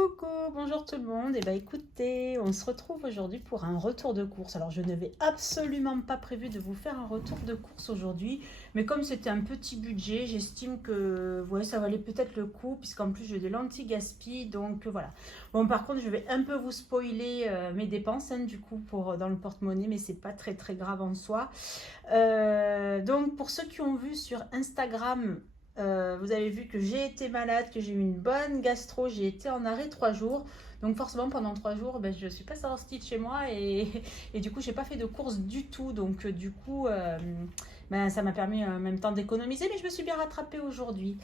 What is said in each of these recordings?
Coucou, bonjour tout le monde. Et écoutez, on se retrouve aujourd'hui pour un retour de course. Alors je n'avais absolument pas prévu de vous faire un retour de course aujourd'hui, mais comme c'était un petit budget, j'estime que ouais, ça valait peut-être le coup, puisqu'en plus j'ai des lentilles gaspi, donc voilà. Bon, par contre, je vais un peu vous spoiler mes dépenses du coup pour dans le porte-monnaie, mais c'est pas très grave en soi. Donc pour ceux qui ont vu sur Instagram, vous avez vu que j'ai été malade, que j'ai eu une bonne gastro, j'ai été en arrêt 3 jours. Donc forcément pendant 3 jours, je ne suis pas sortie de chez moi et du coup j'ai pas fait de course du tout. Donc du coup ça m'a permis en même temps d'économiser, mais je me suis bien rattrapée aujourd'hui.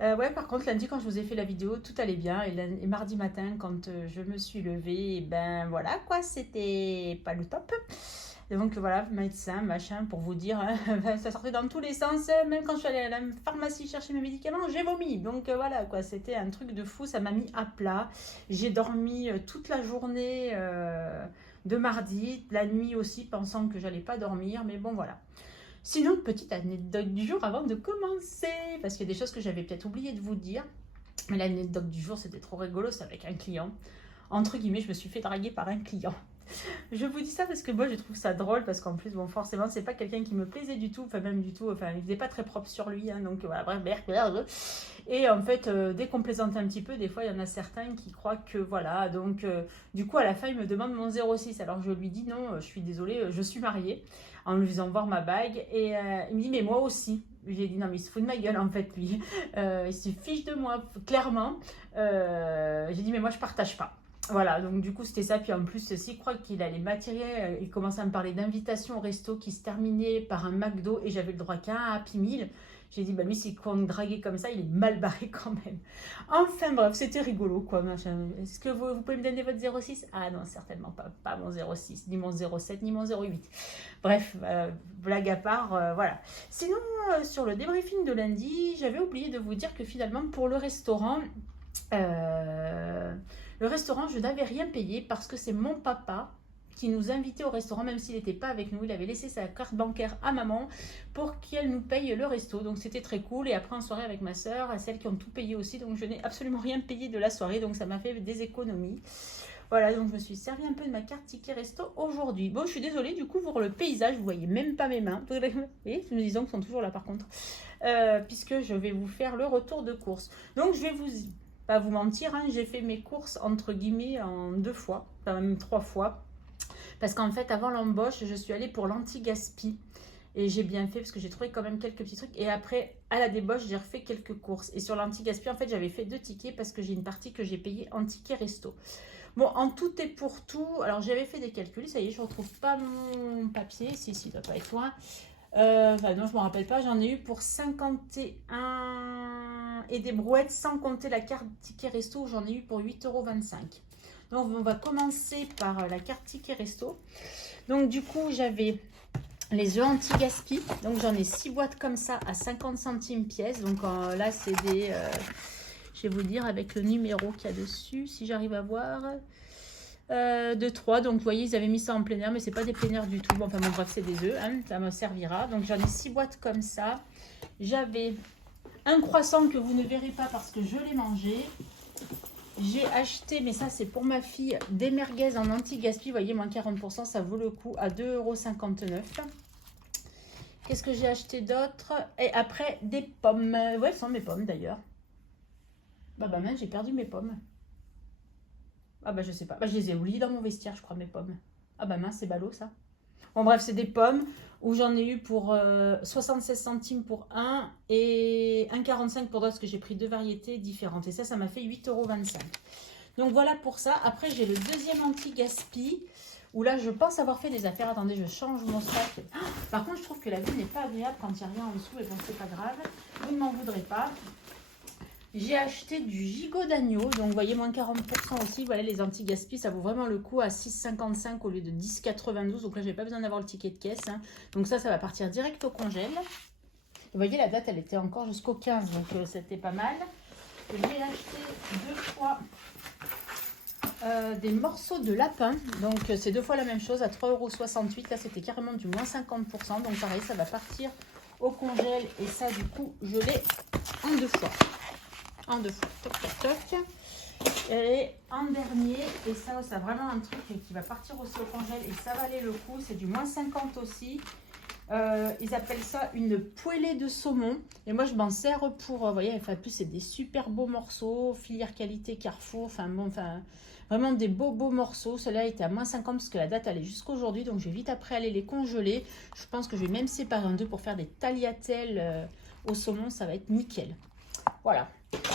Ouais, par contre lundi quand je vous ai fait la vidéo, tout allait bien et mardi matin quand je me suis levée, et ben voilà quoi, c'était pas le top. Et donc voilà, médecin, machin, pour vous dire, ça sortait dans tous les sens. Même quand je suis allée à la pharmacie chercher mes médicaments, j'ai vomi. Donc voilà, quoi, c'était un truc de fou, ça m'a mis à plat. J'ai dormi toute la journée de mardi, la nuit aussi, pensant que j'allais pas dormir, mais bon voilà. Sinon, petite anecdote du jour avant de commencer, parce qu'il y a des choses que j'avais peut-être oublié de vous dire. Mais l'anecdote du jour, c'était trop rigolo, c'est avec un client. Entre guillemets, je me suis fait draguer par un client. Je vous dis ça parce que moi je trouve ça drôle, parce qu'en plus bon forcément c'est pas quelqu'un qui me plaisait du tout, enfin même du tout, enfin il faisait pas très propre sur lui, donc voilà, bref, et en fait dès qu'on plaisante un petit peu, des fois il y en a certains qui croient que voilà, donc du coup à la fin il me demande mon 06, alors je lui dis non, je suis désolée, je suis mariée, en lui faisant voir ma bague, et il me dit mais moi aussi. J'ai dit non mais il se fout de ma gueule en fait lui, il se fiche de moi clairement. J'ai dit mais moi je partage pas. Voilà, donc du coup c'était ça. Puis en plus, s'il croit qu'il allait m'attirer, il commençait à me parler d'invitation au resto qui se terminait par un McDo et j'avais le droit qu'à un Happy Meal. J'ai dit, bah lui, s'il compte draguer comme ça, il est mal barré quand même. Enfin bref, c'était rigolo quoi, machin. Est-ce que vous pouvez me donner votre 06? Ah non, certainement pas, pas mon 06, ni mon 07, ni mon 08. Bref, blague à part, voilà. Sinon, sur le débriefing de lundi, j'avais oublié de vous dire que finalement, pour le restaurant, je n'avais rien payé parce que c'est mon papa qui nous invitait au restaurant, même s'il n'était pas avec nous. Il avait laissé sa carte bancaire à maman pour qu'elle nous paye le resto. Donc c'était très cool. Et après en soirée avec ma soeur, celles qui ont tout payé aussi. Donc je n'ai absolument rien payé de la soirée. Donc ça m'a fait des économies. Voilà, donc je me suis servi un peu de ma carte ticket resto aujourd'hui. Bon, je suis désolée, du coup, pour le paysage, vous voyez même pas mes mains. Vous voyez, mes disons sont toujours là par contre. Puisque je vais vous faire le retour de course. Donc je vais pas vous mentir, j'ai fait mes courses entre guillemets en 2 fois, enfin même 3 fois. Parce qu'en fait, avant l'embauche, je suis allée pour l'anti-gaspi. Et j'ai bien fait parce que j'ai trouvé quand même quelques petits trucs. Et après, à la débauche, j'ai refait quelques courses. Et sur l'anti-gaspi, en fait, j'avais fait 2 tickets parce que j'ai une partie que j'ai payée en ticket resto. Bon, en tout et pour tout, alors j'avais fait des calculs. Ça y est, je ne retrouve pas mon papier. Si, il ne doit pas être loin. Enfin non, je ne me rappelle pas. J'en ai eu pour 51 et des brouettes sans compter la carte ticket resto. J'en ai eu pour 8,25 €. Donc on va commencer par la carte ticket resto. Donc du coup j'avais les œufs anti-gaspi. Donc j'en ai 6 boîtes comme ça à 50 centimes pièce. Donc là c'est des... je vais vous dire avec le numéro qu'il y a dessus, si j'arrive à voir... de 3, donc vous voyez ils avaient mis ça en plein air, mais c'est pas des plein air du tout. Bon, enfin bon, bref, c'est des œufs, ça me servira. Donc j'en ai 6 boîtes comme ça. J'avais un croissant que vous ne verrez pas parce que je l'ai mangé. J'ai acheté, mais ça c'est pour ma fille, des merguez en anti-gaspi. Vous voyez, moins 40%, ça vaut le coup, à 2,59 €. Qu'est-ce que j'ai acheté d'autre? Et après, des pommes. Ouais, ce sont mes pommes d'ailleurs. Bah mince, j'ai perdu mes pommes. Ah je sais pas. Je les ai oubliées dans mon vestiaire, je crois, mes pommes. Ah mince, c'est ballot ça. Bon bref, c'est des pommes où j'en ai eu pour 76 centimes pour un et 1,45 pour d'autres, parce que j'ai pris 2 variétés différentes. Et ça m'a fait 8,25 €. Donc voilà pour ça. Après, j'ai le deuxième anti-gaspi où là, je pense avoir fait des affaires. Attendez, je change mon sac. Ah, par contre, je trouve que la vue n'est pas agréable quand il n'y a rien en dessous. Et bon, c'est pas grave. Vous ne m'en voudrez pas. J'ai acheté du gigot d'agneau, donc vous voyez, moins 40% aussi. Voilà, les anti-gaspi, ça vaut vraiment le coup à 6,55 € au lieu de 10,92 €. Donc là, j'ai pas besoin d'avoir le ticket de caisse. Donc ça va partir direct au congèle. Vous voyez, la date, elle était encore jusqu'au 15, donc c'était pas mal. J'ai acheté 2 fois des morceaux de lapin. Donc c'est 2 fois la même chose à 3,68 €. Là, c'était carrément du moins 50%. Donc pareil, ça va partir au congèle. Et ça, du coup, je l'ai en 2 fois. En 2 fois. Toc, toc, toc. Et en dernier, et ça c'est vraiment un truc qui va partir aussi au congèle et ça valait le coup, c'est du moins 50 aussi. Ils appellent ça une poêlée de saumon. Et moi je m'en sers pour, vous voyez, enfin, en plus c'est des super beaux morceaux, filière qualité Carrefour, enfin bon, enfin vraiment des beaux morceaux. Celui-là était à moins 50 parce que la date allait jusqu'aujourd'hui, donc je vais vite après aller les congeler. Je pense que je vais même séparer en deux pour faire des tagliatelles au saumon, ça va être nickel. Voilà.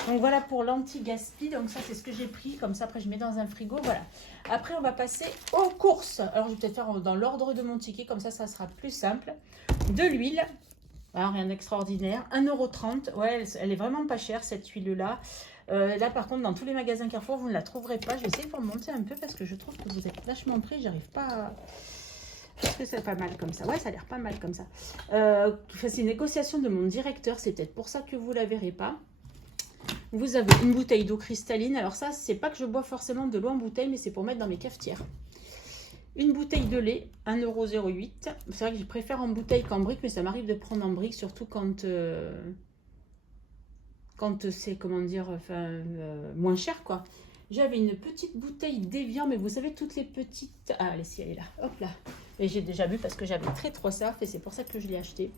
Donc voilà pour l'anti-gaspi. Donc ça c'est ce que j'ai pris. Comme ça après je mets dans un frigo. Voilà. Après on va passer aux courses. Alors je vais peut-être faire dans l'ordre de mon ticket. Comme ça sera plus simple. De l'huile. Alors, rien d'extraordinaire. 1,30 €. Ouais, elle est vraiment pas chère cette huile là. Là par contre dans tous les magasins Carrefour vous ne la trouverez pas. Je vais essayer de vous remonter un peu parce que je trouve que vous êtes vachement pris. J'arrive pas à... Est-ce que c'est pas mal comme ça? Ouais, ça a l'air pas mal comme ça. C'est une négociation de mon directeur. C'est peut-être pour ça que vous la verrez pas. Vous avez une bouteille d'eau cristalline. Alors ça, c'est pas que je bois forcément de l'eau en bouteille, mais c'est pour mettre dans mes cafetières. Une bouteille de lait, 1,08 €. C'est vrai que je préfère en bouteille qu'en brique, mais ça m'arrive de prendre en brique, surtout quand c'est, comment dire, moins cher, quoi. J'avais une petite bouteille d'Evian, mais vous savez, toutes les petites... Ah, allez, si, elle est là. Hop là. Et j'ai déjà bu parce que j'avais très trop ça, et c'est pour ça que je l'ai acheté.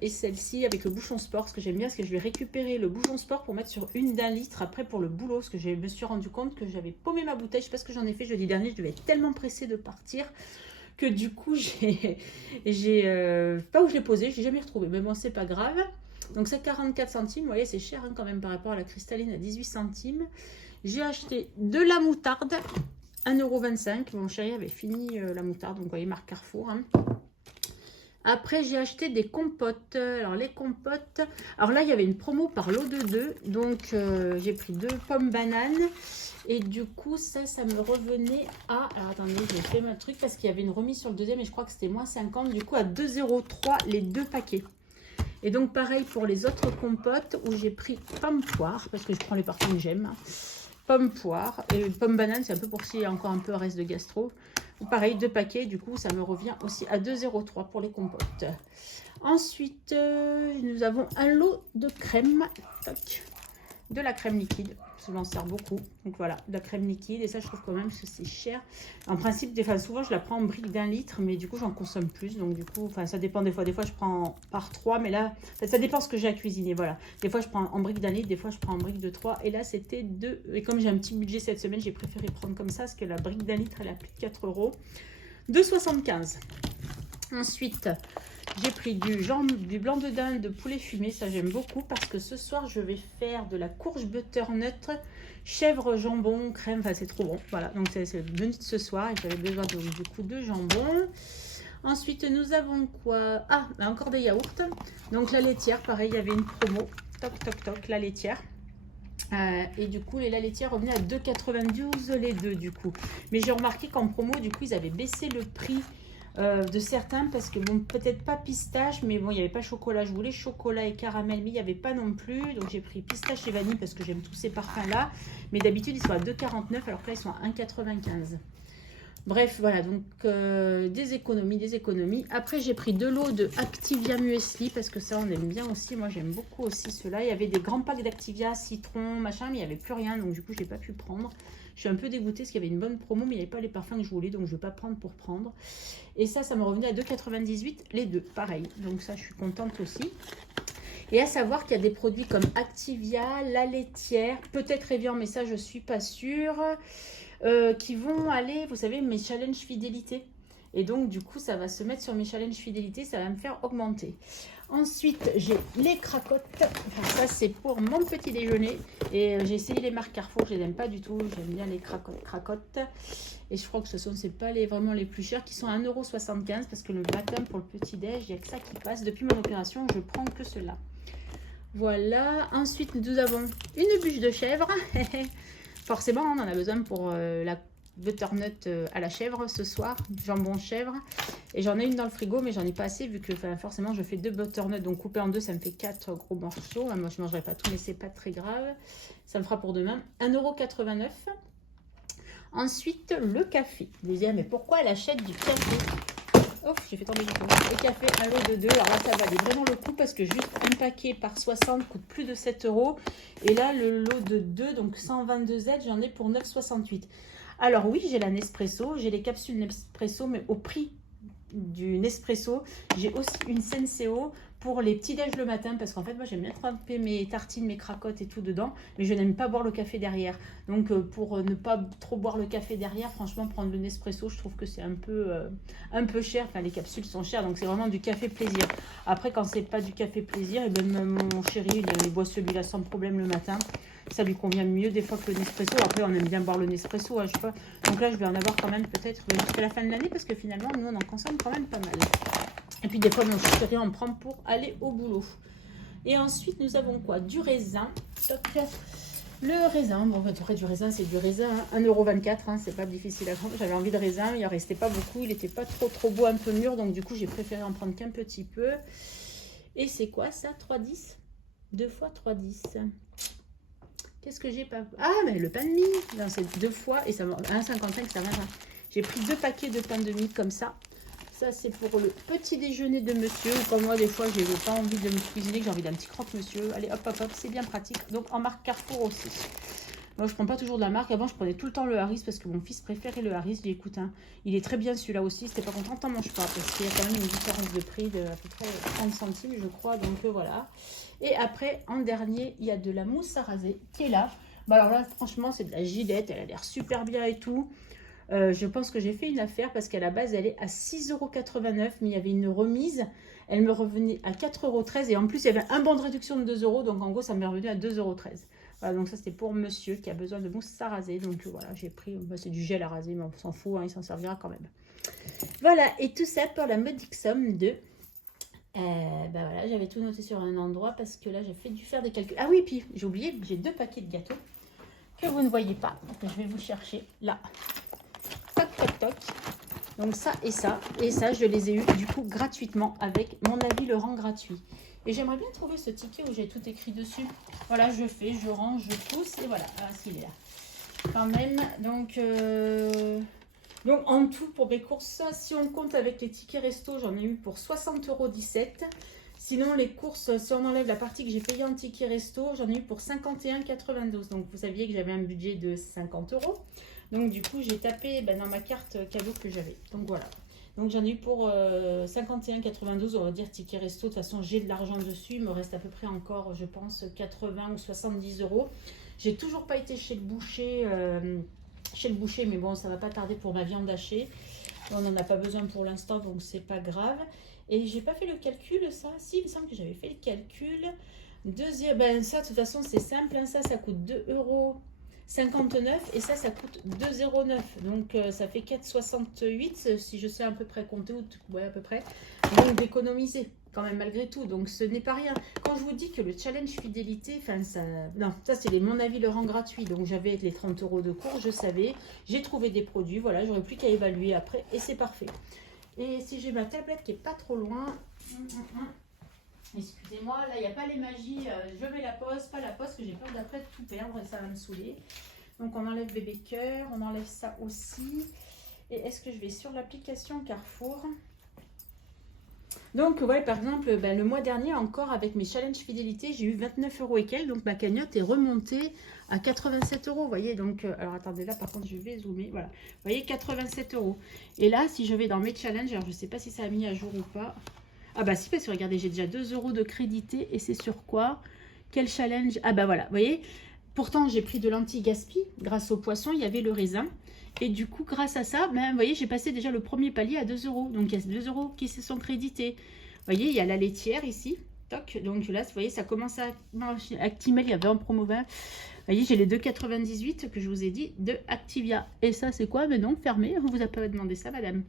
Et celle-ci avec le bouchon sport, ce que j'aime bien, c'est que je vais récupérer le bouchon sport pour mettre sur une d'1 litre après pour le boulot, parce que je me suis rendu compte que j'avais paumé ma bouteille. Je sais pas ce que j'en ai fait jeudi dernier, je devais être tellement pressée de partir que du coup pas où je l'ai posé, je l'ai jamais retrouvé, mais bon c'est pas grave. Donc c'est 44 centimes, vous voyez c'est cher hein, quand même par rapport à la cristalline à 18 centimes. J'ai acheté de la moutarde, 1,25 €. Mon chéri avait fini la moutarde, donc vous voyez marque Carrefour hein. Après, j'ai acheté des compotes. Alors, les compotes... Alors là, il y avait une promo par lot de 2. Donc, j'ai pris 2 pommes bananes. Et du coup, ça me revenait à... Alors, attendez, j'ai fait mon truc parce qu'il y avait une remise sur le deuxième. Et je crois que c'était moins 50. Du coup, à 2,03 € les 2 paquets. Et donc, pareil pour les autres compotes où j'ai pris pomme poire. Parce que je prends les parfums que j'aime. Pomme poire. Et pomme banane, c'est un peu pour s'il y a encore un peu reste de gastro. Pareil, 2 paquets, du coup, ça me revient aussi à 2,03 € pour les compotes. Ensuite, nous avons un lot de crème. Toc, de la crème liquide. Je m'en sers beaucoup. Donc voilà, de la crème liquide. Et ça, je trouve quand même que c'est cher. En principe, souvent, je la prends en brique d'1 litre. Mais du coup, j'en consomme plus. Donc du coup, ça dépend des fois. Des fois, je prends par 3. Mais là, ça dépend ce que j'ai à cuisiner. Voilà. Des fois, je prends en brique d'1 litre. Des fois, je prends en brique de 3. Et là, c'était 2. Et comme j'ai un petit budget cette semaine, j'ai préféré prendre comme ça. Parce que la brique d'1 litre, elle a plus de 4 €. 2,75 €. Ensuite, j'ai pris du blanc de dinde de poulet fumé. Ça, j'aime beaucoup parce que ce soir, je vais faire de la courge butternut, chèvre, jambon, crème. Enfin, c'est trop bon. Voilà, donc c'est le menu de ce soir. Et j'avais besoin du coup de jambon. Ensuite, nous avons quoi? Ah, encore des yaourts. Donc, la laitière, pareil, il y avait une promo. Toc, toc, toc, la laitière. Et du coup, les laitières revenaient à 2,92 € les deux du coup. Mais j'ai remarqué qu'en promo, du coup, ils avaient baissé le prix de certains parce que bon, peut-être pas pistache, mais bon, il n'y avait pas chocolat. Je voulais chocolat et caramel, mais il n'y avait pas non plus. Donc j'ai pris pistache et vanille parce que j'aime tous ces parfums-là. Mais d'habitude, ils sont à 2,49 € alors que là, ils sont à 1,95 €. Bref, voilà, donc des économies. Après, j'ai pris de l'eau de Activia Muesli parce que ça, on aime bien aussi. Moi, j'aime beaucoup aussi ceux-là. Il y avait des grands packs d'Activia, citron, machin, mais il n'y avait plus rien. Donc, du coup, je n'ai pas pu prendre. Je suis un peu dégoûtée parce qu'il y avait une bonne promo, mais il n'y avait pas les parfums que je voulais. Donc, je ne vais pas prendre pour prendre. Et ça me revenait à 2,98 € les deux. Pareil. Donc, ça, je suis contente aussi. Et à savoir qu'il y a des produits comme Activia, la laitière, peut-être Evian, mais ça, je ne suis pas sûre. Qui vont aller, vous savez, mes challenges fidélité. Et donc, du coup, ça va se mettre sur mes challenges fidélité, ça va me faire augmenter. Ensuite, j'ai les cracottes. Enfin, ça, c'est pour mon petit déjeuner. Et j'ai essayé les marques Carrefour, je les aime pas du tout. J'aime bien les cracottes. Et je crois que ce sont pas vraiment les plus chers, qui sont à 1,75 € parce que le matin, pour le petit déj, il n'y a que ça qui passe. Depuis mon opération, je prends que cela. Voilà. Ensuite, nous avons une bûche de chèvre. Forcément, on en a besoin pour la butternut à la chèvre ce soir, jambon chèvre. Et j'en ai une dans le frigo, mais j'en ai pas assez vu que forcément je fais 2 butternuts. Donc coupé en 2, ça me fait 4 gros morceaux. Moi, je ne mangerai pas tout, mais c'est pas très grave. Ça me fera pour demain. 1,89 €. Ensuite, le café. Vous me dites, mais pourquoi elle achète du café? Oh, j'ai fait tomber du tout. Et café, un lot de 2. Alors là, ça valait vraiment le coup parce que juste un paquet par 60 coûte plus de 7 euros. Et là, le lot de 2, donc 122 Z, j'en ai pour 9,68. Alors oui, j'ai la Nespresso, j'ai les capsules Nespresso, mais au prix du Nespresso. J'ai aussi une Senseo pour les petits déj le matin parce qu'en fait moi j'aime bien tremper mes tartines, mes cracottes et tout dedans, mais je n'aime pas boire le café derrière. Donc pour ne pas trop boire le café derrière, franchement prendre le Nespresso, je trouve que c'est un peu cher. Enfin les capsules sont chères, donc c'est vraiment du café plaisir. Après quand c'est pas du café plaisir, et ben mon chéri il boit celui-là sans problème le matin. Ça lui convient mieux des fois que le Nespresso. Après, on aime bien boire le Nespresso, hein, je sais pas. Donc là, je vais en avoir quand même peut-être jusqu'à la fin de l'année parce que finalement, nous, on en consomme quand même pas mal. Et puis des fois, mon chéri en prend pour aller au boulot. Et ensuite, nous avons quoi? Du raisin. Toc. Le raisin, bon, après du raisin, c'est du raisin, hein. 1,24 €, hein, c'est pas difficile à prendre. J'avais envie de raisin, il en restait pas beaucoup, il n'était pas trop beau, un peu mûr, donc du coup, j'ai préféré en prendre qu'un petit peu. Et c'est quoi ça? 3,10 2 fois 3,10. Qu'est-ce que j'ai pas... Ah, mais le pain de mie. Non, c'est 2 fois et ça va 1,55, ça va. J'ai pris 2 paquets de pain de mie comme ça. Ça, c'est pour le petit déjeuner de monsieur. Ou comme moi, des fois, je n'ai pas envie de me cuisiner, que j'ai envie d'un petit croque-monsieur. Allez, hop, hop, hop, c'est bien pratique. Donc, en marque Carrefour aussi. Moi, je ne prends pas toujours de la marque. Avant, je prenais tout le temps le Harris parce que mon fils préférait le Harris. Je lui écoute, hein, il est très bien celui-là aussi. C'était pas content, t'en manges pas parce qu'il y a quand même une différence de prix de à peu près 30 centimes, je crois. Donc, voilà. Et après, en dernier, il y a de la mousse à raser qui est là. Bah alors là, franchement, c'est de la Gillette. Elle a l'air super bien et tout. Je pense que j'ai fait une affaire parce qu'à la base, elle est à 6,89 €. Mais il y avait une remise. Elle me revenait à 4,13 € et en plus, il y avait un bon de réduction de 2 €. Donc, en gros, ça m'est revenu à 2,13 €. Voilà, donc ça, c'était pour monsieur qui a besoin de mousse à raser. Donc, voilà, j'ai pris, bah, c'est du gel à raser, mais on s'en fout, hein, il s'en servira quand même. Voilà, et tout ça pour la modique somme de... bah voilà, j'avais tout noté sur un endroit parce que là, j'ai dû faire des calculs. Ah oui, puis j'ai oublié, j'ai 2 paquets de gâteaux que vous ne voyez pas, que je vais vous chercher là. Toc, toc, toc. Donc ça, je les ai eu du coup gratuitement avec mon avis le rang gratuit. Et j'aimerais bien trouver ce ticket où j'ai tout écrit dessus. Voilà, je fais, je range, je pousse et voilà. Ah, s'il est là. Quand même, donc en tout pour mes courses, ça, si on compte avec les tickets resto, j'en ai eu pour 60,17 €. Sinon, les courses, si on enlève la partie que j'ai payée en ticket resto, j'en ai eu pour 51,92 €. Donc, vous saviez que j'avais un budget de 50 €. Donc, du coup, j'ai tapé dans ma carte cadeau que j'avais. Donc, voilà. Donc, j'en ai eu pour 51,92 €. On va dire ticket resto. De toute façon, j'ai de l'argent dessus. Il me reste à peu près encore, je pense, 80 ou 70 €. J'ai toujours pas été chez le boucher. Mais bon, ça va pas tarder pour ma viande hachée. On n'en a pas besoin pour l'instant, donc c'est pas grave. Et j'ai pas fait le calcul, ça. Si, il me semble que j'avais fait le calcul. Deuxième, ça, de toute façon, c'est simple. Hein, ça coûte 2,59 € et ça coûte 2,09 €. Donc, ça fait 4,68 si je sais à peu près compter. Ouais, à peu près. Donc, d'économiser quand même malgré tout. Donc, ce n'est pas rien. Quand je vous dis que le challenge fidélité, ça c'est mon avis le rang gratuit. Donc, j'avais les 30 € de cours, je savais. J'ai trouvé des produits. Voilà, j'aurais plus qu'à évaluer après et c'est parfait. Et si j'ai ma tablette qui est pas trop loin, excusez-moi, là il n'y a pas les magies, je mets la pause, pas la pause, que j'ai peur d'après de tout perdre et ça va me saouler. Donc on enlève bébé cœur, on enlève ça aussi. Et est-ce que je vais sur l'application Carrefour? Donc ouais, par exemple, le mois dernier encore avec mes challenges fidélité, j'ai eu 29 € et quelques, donc ma cagnotte est remontée à 87 €, vous voyez. Donc, alors attendez, là par contre je vais zoomer, voilà. Vous voyez, 87 €. Et là, si je vais dans mes challenges, alors je ne sais pas si ça a mis à jour ou pas. Ah bah si, parce que regardez, j'ai déjà 2 € de crédité et c'est sur quoi? Quel challenge? Ah bah voilà, vous voyez. Pourtant, j'ai pris de l'anti-gaspi grâce au poisson, il y avait le raisin. Et du coup, grâce à ça, vous voyez, j'ai passé déjà le premier palier à 2 €. Donc, il y a 2 € qui se sont crédités. Vous voyez, il y a la laitière ici. Toc. Donc là, vous voyez, ça commence à Actimel, il y avait en promo 20. Vous voyez, j'ai les 2,98 que je vous ai dit de Activia. Et ça, c'est quoi? Mais non, fermé. On vous a pas demandé ça, madame.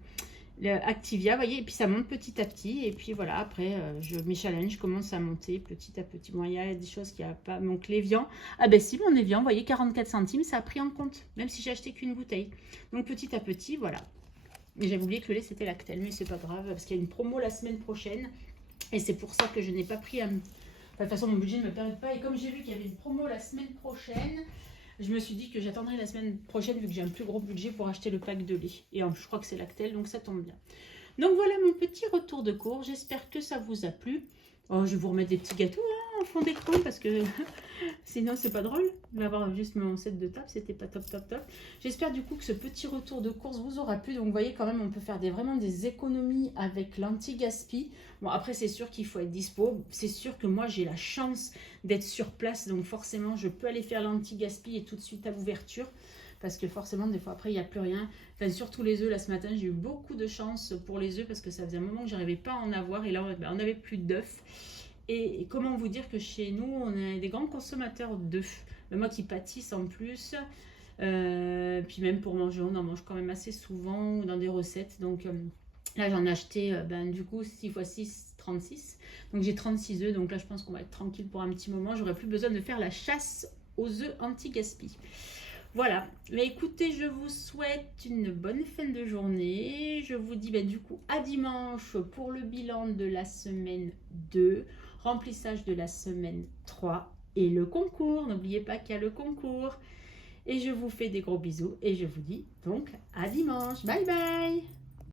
Le Activia, vous voyez, et puis ça monte petit à petit. Et puis voilà, après, mes challenges commencent à monter petit à petit. Bon, il y a des choses qui n'y a pas. Donc, l'Evian. Ah ben si, mon Evian, vous voyez, 44 centimes, ça a pris en compte. Même si j'ai acheté qu'une bouteille. Donc, petit à petit, voilà. Et j'avais oublié que le lait, c'était Lactel. Mais c'est pas grave, parce qu'il y a une promo la semaine prochaine. Et c'est pour ça que je n'ai pas pris un... Enfin, de toute façon, mon budget ne me permet pas. Et comme j'ai vu qu'il y avait une promo la semaine prochaine, je me suis dit que j'attendrai la semaine prochaine vu que j'ai un plus gros budget pour acheter le pack de lait. Et je crois que c'est Lactel, donc ça tombe bien. Donc voilà mon petit retour de cours. J'espère que ça vous a plu. Oh, je vais vous remettre des petits gâteaux hein, en fond d'écran parce que sinon c'est pas drôle. Je vais avoir juste mon set de table, c'était pas top top top. J'espère du coup que ce petit retour de course vous aura plu. Donc vous voyez quand même on peut faire vraiment des économies avec l'anti-gaspi. Bon après c'est sûr qu'il faut être dispo. C'est sûr que moi j'ai la chance d'être sur place. Donc forcément je peux aller faire l'anti-gaspi et tout de suite à l'ouverture. Parce que forcément, des fois, après, il n'y a plus rien. Enfin, surtout les œufs, là, ce matin, j'ai eu beaucoup de chance pour les œufs parce que ça faisait un moment que j'arrivais pas à en avoir. Et là, on n'avait plus d'œufs. Et comment vous dire que chez nous, on est des grands consommateurs d'œufs. Moi qui pâtisse en plus. Puis même pour manger, on en mange quand même assez souvent dans des recettes. Donc là, j'en ai acheté, du coup, 6 x 6, 36. Donc j'ai 36 œufs. Donc là, je pense qu'on va être tranquille pour un petit moment. J'aurai plus besoin de faire la chasse aux œufs anti-gaspi. Voilà, mais écoutez, je vous souhaite une bonne fin de journée. Je vous dis du coup à dimanche pour le bilan de la semaine 2, remplissage de la semaine 3 et le concours. N'oubliez pas qu'il y a le concours. Et je vous fais des gros bisous et je vous dis donc à dimanche. Bye bye!